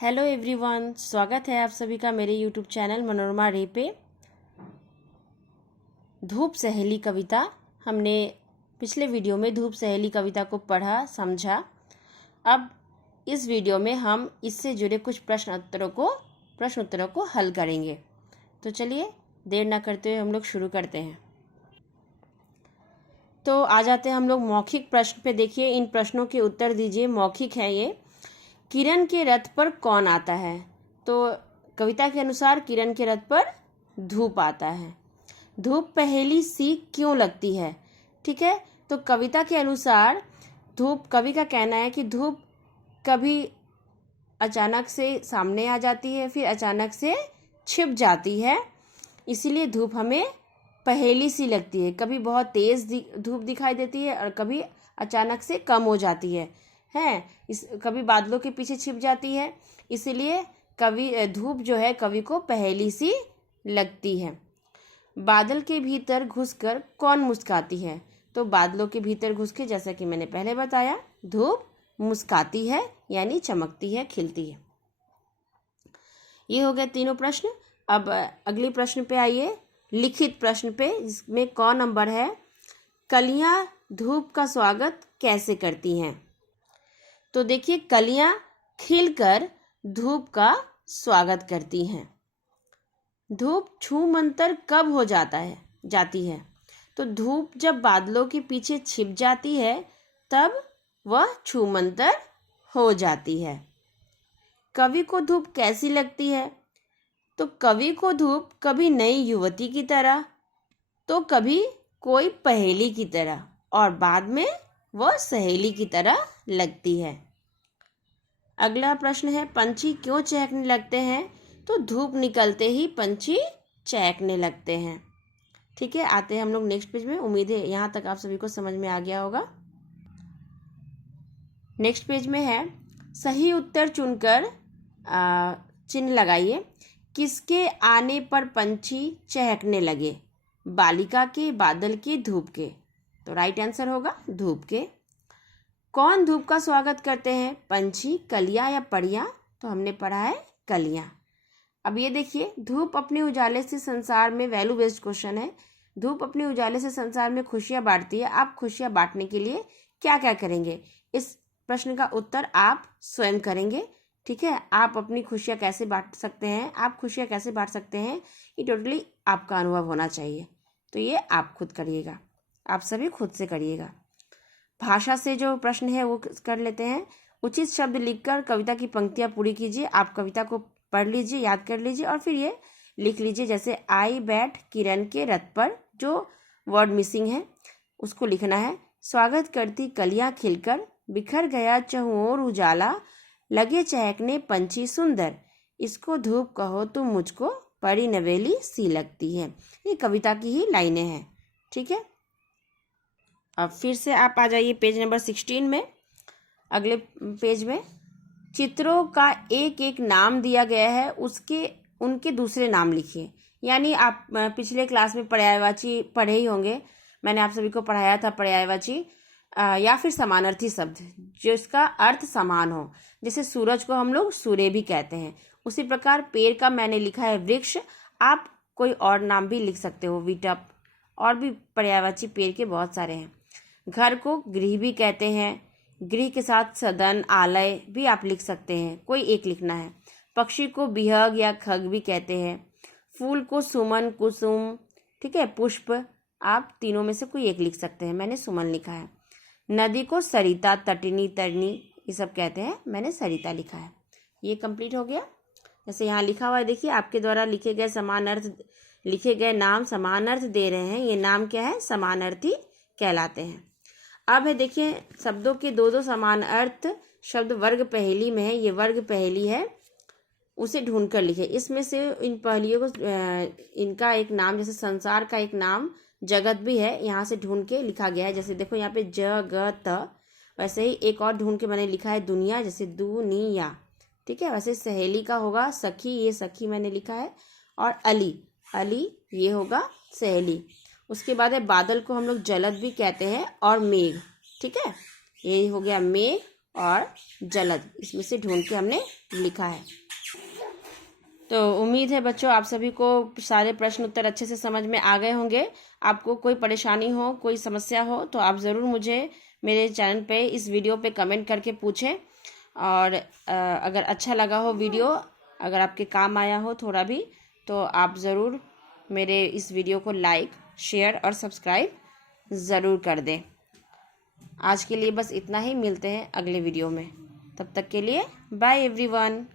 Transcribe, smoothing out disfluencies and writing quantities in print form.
Hello everyone, स्वागत है आप सभी का मेरे यूट्यूब चैनल मनोरमा रे पे। धूप सहेली कविता, हमने पिछले वीडियो में धूप सहेली कविता को पढ़ा समझा। अब इस वीडियो में हम इससे जुड़े कुछ प्रश्न उत्तरों को हल करेंगे। तो चलिए देर ना करते हुए हम लोग शुरू करते हैं। तो आ जाते हैं हम लोग मौखिक प्रश्न पे। देखिए, इन प्रश्नों के उत्तर दीजिए। मौखिक है ये। किरण के रथ पर कौन आता है? तो कविता के अनुसार किरण के रथ पर धूप आता है। धूप पहेली सी क्यों लगती है? ठीक है, तो कविता के अनुसार कवि का कहना है कि धूप कभी अचानक से सामने आ जाती है, फिर अचानक से छिप जाती है, इसीलिए धूप हमें पहेली सी लगती है। कभी बहुत तेज धूप दिखाई देती है और कभी अचानक से कम हो जाती है कभी बादलों के पीछे छिप जाती है, इसीलिए धूप जो है कवि को पहेली सी लगती है। बादल के भीतर घुसकर कौन मुस्काती है? तो बादलों के भीतर घुस के, जैसा कि मैंने पहले बताया, धूप मुस्काती है, यानी चमकती है, खिलती है। ये हो गए तीनों प्रश्न। अब अगले प्रश्न पे आइए, लिखित प्रश्न पे, जिसमें क नंबर है, कलियां धूप का स्वागत कैसे करती हैं? तो देखिए, कलियां खिलकर धूप का स्वागत करती हैं। धूप छूमंतर कब हो जाती है? तो धूप जब बादलों के पीछे छिप जाती है तब वह छूमंतर हो जाती है। कवि को धूप कैसी लगती है? तो कवि को धूप कभी नई युवती की तरह, तो कभी कोई पहेली की तरह, और बाद में वह सहेली की तरह लगती है। अगला प्रश्न है, पंछी क्यों चहकने लगते हैं? तो धूप निकलते ही पंछी चहकने लगते हैं। ठीक है, आते हैं हम लोग नेक्स्ट पेज में। उम्मीद है यहाँ तक आप सभी को समझ में आ गया होगा। नेक्स्ट पेज में है, सही उत्तर चुनकर चिन्ह लगाइए। किसके आने पर पंछी चहकने लगे? बालिका के, बादल के, धूप के? तो राइट आंसर होगा धूप के। कौन धूप का स्वागत करते हैं? पंछी, कलियां या परियां? तो हमने पढ़ा है कलियां। अब ये देखिए, धूप अपने उजाले से संसार में, वैल्यू बेस्ड क्वेश्चन है, धूप अपने उजाले से संसार में खुशियां बांटती है। आप खुशियां बांटने के लिए क्या क्या करेंगे? इस प्रश्न का उत्तर आप स्वयं करेंगे। ठीक है, आप अपनी खुशियां कैसे बांट सकते हैं, आप खुशियां कैसे बांट सकते हैं, ये टोटली आपका अनुभव होना चाहिए। तो ये आप खुद करिएगा, आप सभी खुद से करिएगा। भाषा से जो प्रश्न है वो कर लेते हैं। उचित शब्द लिखकर कविता की पंक्तियां पूरी कीजिए। आप कविता को पढ़ लीजिए, याद कर लीजिए और फिर ये लिख लीजिए। जैसे आई बैठ किरण के रथ पर, जो वर्ड मिसिंग है उसको लिखना है। स्वागत करती कलियां खिलकर, बिखर गया चहुओर उजाला, लगे चहकने पंछी सुंदर, इसको धूप कहो तुम मुझको, परी नवेली सी लगती है। ये कविता की ही लाइनें हैं। ठीक है, अब फिर से आप आ जाइए पेज नंबर 16 में। अगले पेज में चित्रों का एक एक नाम दिया गया है, उनके दूसरे नाम लिखिए। यानी आप पिछले क्लास में पर्यायवाची पढ़े ही होंगे, मैंने आप सभी को पढ़ाया था पर्यायवाची या फिर समानार्थी शब्द जिसका अर्थ समान हो। जैसे सूरज को हम लोग सूर्य भी कहते हैं, उसी प्रकार पेड़ का मैंने लिखा है वृक्ष, आप कोई और नाम भी लिख सकते हो, विटप, और भी पर्यायवाची पेड़ के बहुत सारे हैं। घर को गृह भी कहते हैं, गृह के साथ सदन, आलय भी आप लिख सकते हैं, कोई एक लिखना है। पक्षी को बिहग या खग भी कहते हैं। फूल को सुमन, कुसुम, ठीक है, पुष्प, आप तीनों में से कोई एक लिख सकते हैं, मैंने सुमन लिखा है। नदी को सरिता, तटिनी, तरनी, ये सब कहते हैं, मैंने सरिता लिखा है। ये कंप्लीट हो गया। जैसे यहाँ लिखा हुआ है, देखिए, आपके द्वारा लिखे गए नाम समान अर्थ दे रहे हैं, ये नाम क्या है? समानार्थी कहलाते हैं। अब है, देखिए, शब्दों के दो दो समान अर्थ शब्द वर्ग पहेली में है, ये वर्ग पहेली है, उसे ढूंढ कर लिखे। इसमें से इन पहेलियों को इनका एक नाम, जैसे संसार का एक नाम जगत भी है, यहाँ से ढूंढ के लिखा गया है। जैसे देखो यहाँ पे जगत, वैसे ही एक और ढूंढ के मैंने लिखा है दुनिया, जैसे दुनिया। ठीक है, वैसे सहेली का होगा सखी, ये सखी मैंने लिखा है, और अली ये होगा सहेली। उसके बाद है बादल को हम लोग जलद भी कहते हैं, और मेघ। ठीक है, ये हो गया मेघ और जलद, इसमें से ढूंढ के हमने लिखा है। तो उम्मीद है बच्चों आप सभी को सारे प्रश्न उत्तर अच्छे से समझ में आ गए होंगे। आपको कोई परेशानी हो, कोई समस्या हो तो आप ज़रूर मुझे मेरे चैनल पे इस वीडियो पे कमेंट करके पूछें। और अगर अच्छा लगा हो वीडियो, अगर आपके काम आया हो थोड़ा भी, तो आप ज़रूर मेरे इस वीडियो को लाइक, शेयर और सब्सक्राइब ज़रूर कर दें। आज के लिए बस इतना ही, मिलते हैं अगले वीडियो में। तब तक के लिए बाय एवरीवन।